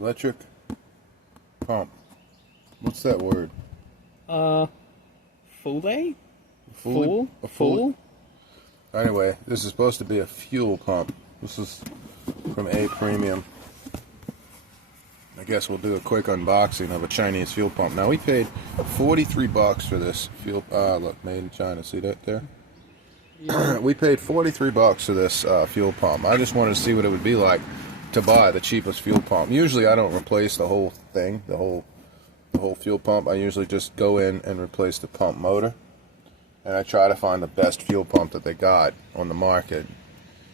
Electric pump. What's that word? Fool? Fool? A fool? Anyway, this is supposed to be a fuel pump. This is from A Premium. I guess we'll do a quick unboxing of a Chinese fuel pump. Now we paid $43 for this fuel. Look, made in China. See that there? Yeah. We paid $43 for this fuel pump. I just wanted to see what it would be like to buy the cheapest fuel pump. Usually, I don't replace the whole thing, the whole fuel pump. I usually just go in and replace the pump motor, and I try to find the best fuel pump that they got on the market.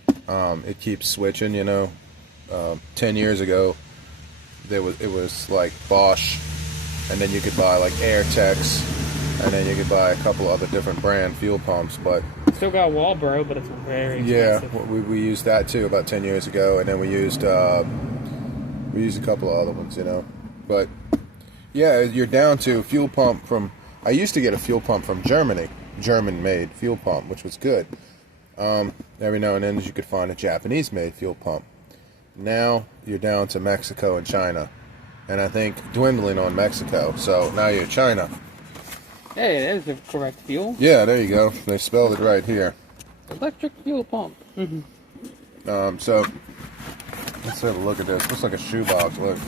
It keeps switching, you know. 10 years ago, it was like Bosch, and then you could buy like Airtex, and then you could buy a couple other different brand fuel pumps. But still got Walbro, but it's very expensive. Yeah, we used that too about 10 years ago, and then we used a couple of other ones, you know. But yeah, you're down to fuel pump from. I used to get a fuel pump from Germany, German-made fuel pump, which was good. Every now and then you could find a Japanese-made fuel pump. Now you're down to Mexico and China, and I think dwindling on Mexico. So now you're China. Hey, there's the correct fuel. Yeah, there you go. They spelled it right here. Electric fuel pump. So let's have a look at this. Looks like a shoebox. Look,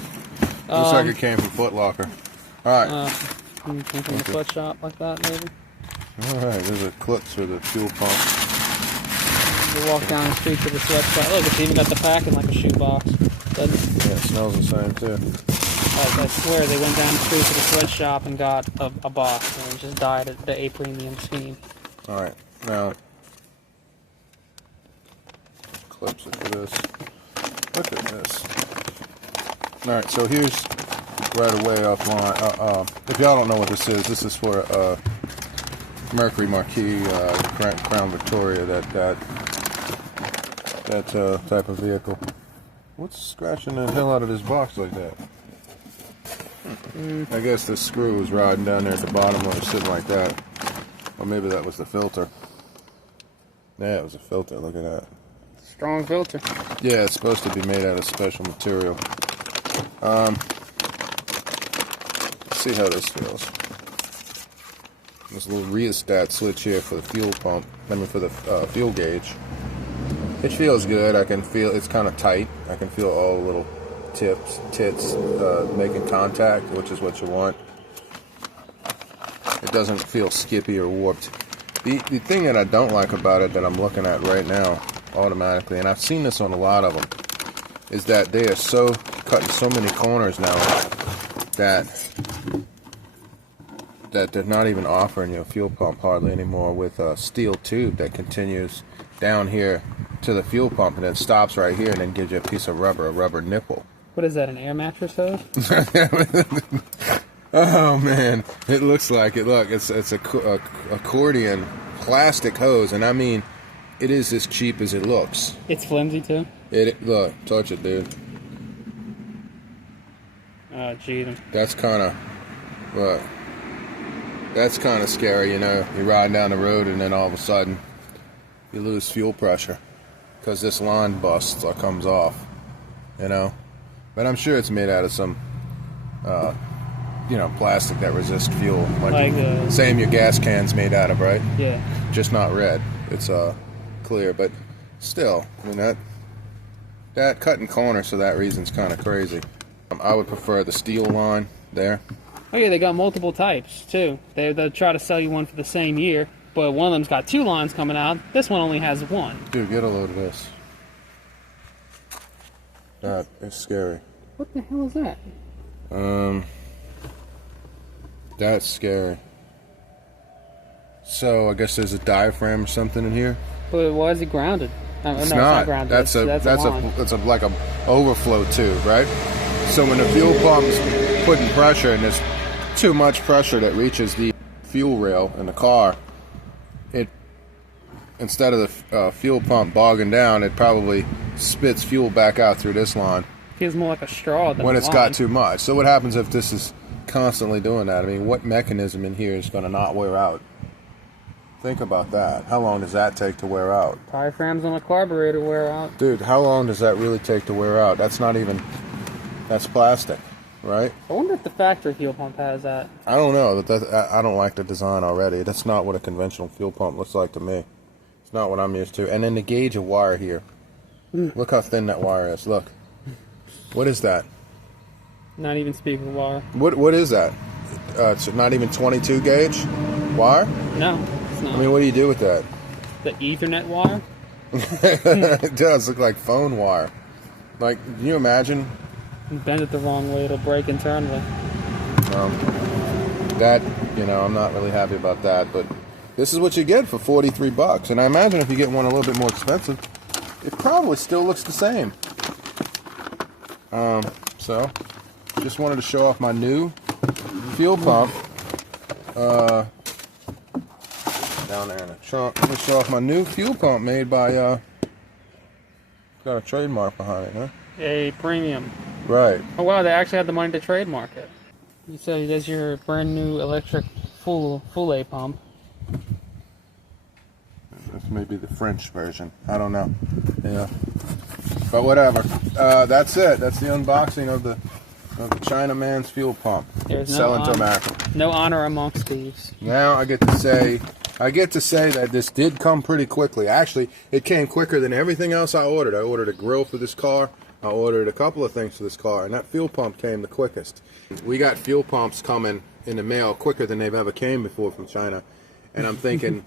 looks like it came from Foot Locker. All right. Came from a sweatshop like that, maybe. All right. There's a clips for the fuel pump. You walk down the street to the sweatshop. Look, it's even got the packing like a shoebox. Doesn't it? Yeah, it smells the same too. I swear they went down the street to the sweatshop and got a box and just died at the A Premium scheme. All right, now clips it for this. Look at this. All right, so here's right away offline. If y'all don't know what this is for Mercury Marquis Crown Victoria, that type of vehicle. What's scratching the hell out of this box like that? I guess the screw was riding down there at the bottom or sitting like that. Or maybe that was the filter. Yeah, it was a filter. Look at that. Strong filter. Yeah, it's supposed to be made out of special material. Let's see how this feels. This little rheostat switch here for the fuel pump. I mean, for the fuel gauge. It feels good. I can feel it's kind of tight. I can feel all the little tits making contact, which is what you want. It doesn't feel skippy or warped. The thing that I don't like about it, that I'm looking at right now automatically, and I've seen this on a lot of them, is that they are so cutting so many corners now that they're not even offering you a fuel pump hardly anymore, with a steel tube that continues down here to the fuel pump and then stops right here and then gives you a piece of rubber, a rubber nipple. What is that, an air mattress hose? Oh man, it looks like it. Look, it's a accordion plastic hose, and I mean, it is as cheap as it looks. It's flimsy too. Look, touch it, dude. Oh, gee. That's kind of, look. That's kind of scary, you know. You're riding down the road and then all of a sudden you lose fuel pressure because this line busts or comes off, you know. But I'm sure it's made out of some, you know, plastic that resists fuel. Same your gas can's made out of, right? Yeah. Just not red. It's clear, but still, I mean, that cutting corners for that reason's kind of crazy. I would prefer the steel line there. Oh yeah, they got multiple types too. They'll try to sell you one for the same year, but one of them's got 2 lines coming out. This one only has 1. Dude, get a load of this. That is scary. What the hell is that? That's scary. So I guess there's a diaphragm or something in here. But why is it grounded? It's no, not. It's not grounded. That's like a overflow tube, right? So when the fuel pump's putting pressure and there's too much pressure that reaches the fuel rail in the car, it, instead of the fuel pump bogging down, it probably spits fuel back out through this line. Feels more like a straw than when a it's line. got too much. So what happens if this is constantly doing that? I mean, what mechanism in here is going to not wear out? Think about that. How long does that take to wear out? Diaphragms on a carburetor wear out. Dude, how long does that really take to wear out? That's not even That's plastic, right? I wonder if the factory fuel pump has that. I don't know. I don't like the design already. That's not what a conventional fuel pump looks like to me. It's not what I'm used to. And then the gauge of wire here. Look how thin that wire is. Look. What is that? Not even speaking wire. What is that? It's not even 22 gauge wire? No, it's not. I mean, what do you do with that? The Ethernet wire? It does look like phone wire. Like, can you imagine? You bend it the wrong way, it'll break internally. That, I'm not really happy about that, but this is what you get for $43. And I imagine if you get one a little bit more expensive, it probably still looks the same. So, just wanted to show off my new fuel pump. Down there in the trunk. Let me show off my new fuel pump made by, got a trademark behind it, huh? A premium. Right. Oh wow, they actually have the money to trademark it. So there's your brand new electric full A pump. This may be the French version. I don't know. Yeah. But whatever. That's it. That's the unboxing of the Chinaman's fuel pump. There's selling to America. No honor amongst thieves. Now I get to say that this did come pretty quickly. Actually, it came quicker than everything else I ordered. I ordered a grill for this car. I ordered a couple of things for this car, and that fuel pump came the quickest. We got fuel pumps coming in the mail quicker than they've ever came before from China. And I'm thinking,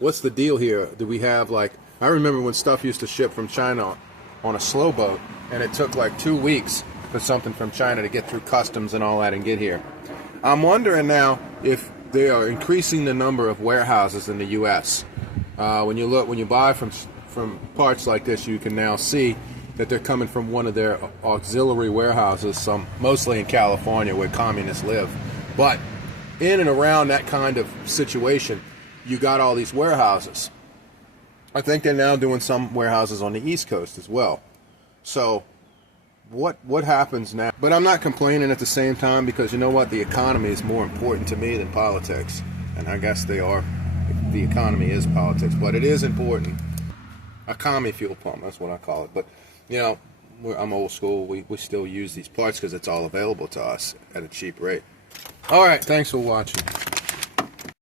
what's the deal here? Do we have, like, I remember when stuff used to ship from China on a slow boat, and it took like 2 weeks for something from China to get through customs and all that and get here. I'm wondering now if they are increasing the number of warehouses in the U.S. When you buy from parts like this, you can now see that they're coming from one of their auxiliary warehouses, mostly in California where communists live. But in and around that kind of situation, you got all these warehouses. I think they're now doing some warehouses on the East Coast as well. So what happens now? But I'm not complaining at the same time, because you know what? The economy is more important to me than politics. And I guess they are. The economy is politics, but it is important. A commie fuel pump, that's what I call it. But, I'm old school. We still use these parts because it's all available to us at a cheap rate. All right, thanks for watching.